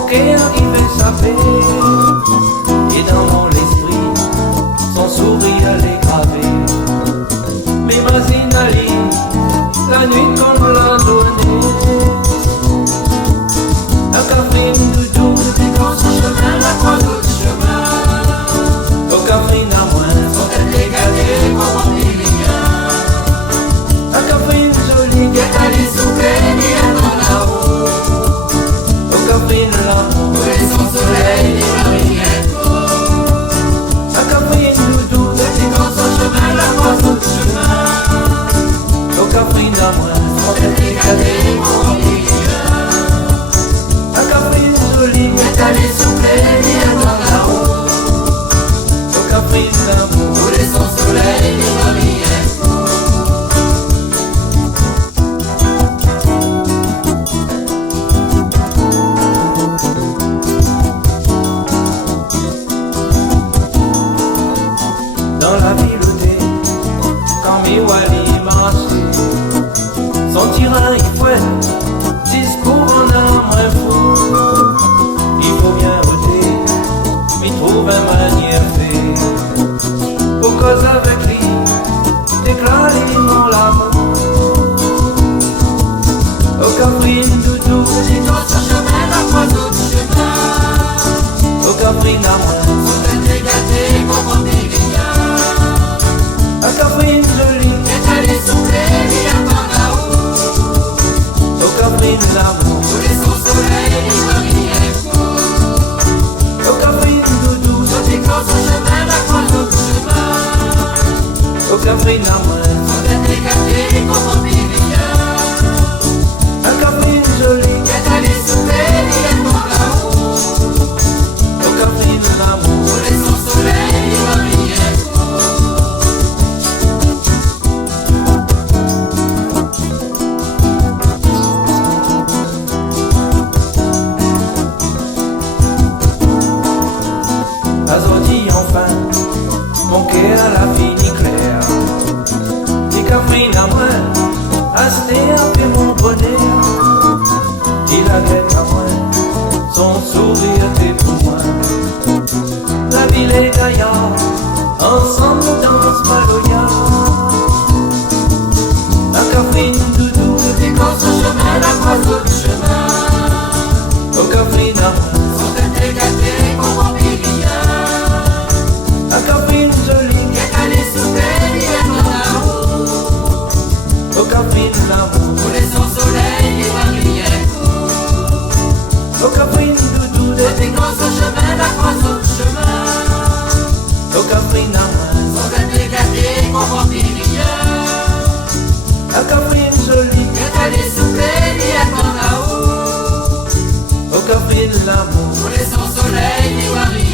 mon cœur qui fait sa paix, et dans mon esprit, son sourire est gravé. Mes voisines allient la nuit comme la journée. Un café doudou, Dans son chemin, la croix d'autre chemin. au café n'a moins. Son tête égalée, comment il y a. Un café joli, Qu'est allé souper, ni dans là-haut. au café de l'amour. Où est son soleil, ni rien Un café doudou, Dans son chemin, la croix d'autre chemin. au café n'a moins. Son tête égalée, comment il y a. Un café joli, Qu'est allé souper, ni dans là-haut. au café de l'amour. Où est son soleil, ni rien Dans la ville où t'es, quand mes Wally marchaient, son tyran il fouette, discours en a moins fou. Il faut bien voter, mais trouve un manière fait. Pour cause avec lui, déclarer mon l'amour. Au Caprine doudou, Dans son chemin, la croix d'autre chemin. au Caprine à moins. Son tête égalée, comment il y a. Un Caprine joli, Qu'est allé souper, ni dans là-haut. au Caprine l'amour. Où est son soleil, ni rien Au Caprine doudou, Dans son chemin, la croix d'autre chemin. au Caprine à moins. Son tête égalée, comment il y a. Un Caprine joli, Qu'est allé souper, ni dans là-haut. au Caprine l'amour. Où est son soleil, ni rien Azordi enfin, mon cœur la fini clair. Et Caprine à moi, Asté a fait mon bonheur. Il a tête à moi, son sourire était pour moi. La ville est gaillarde, ensemble on danse Maloya. Un Caprine doudou, Dans son chemin, la croix d'autre chemin. au Caprine à moi. Son tête égalée, comment il y a. Un Caprine joli, Qu'est allé souper, ni dans là-haut. au Caprine l'amour. Où est son soleil, ni rien Au Caprine doudou, Dans son chemin, la croix d'autre chemin. au Caprine à moi. Son tête égalée, comment il y a. Un Caprine joli, Qu'est allé souper, ni dans là-haut. au Caprine l'amour. Où est son soleil, ni rien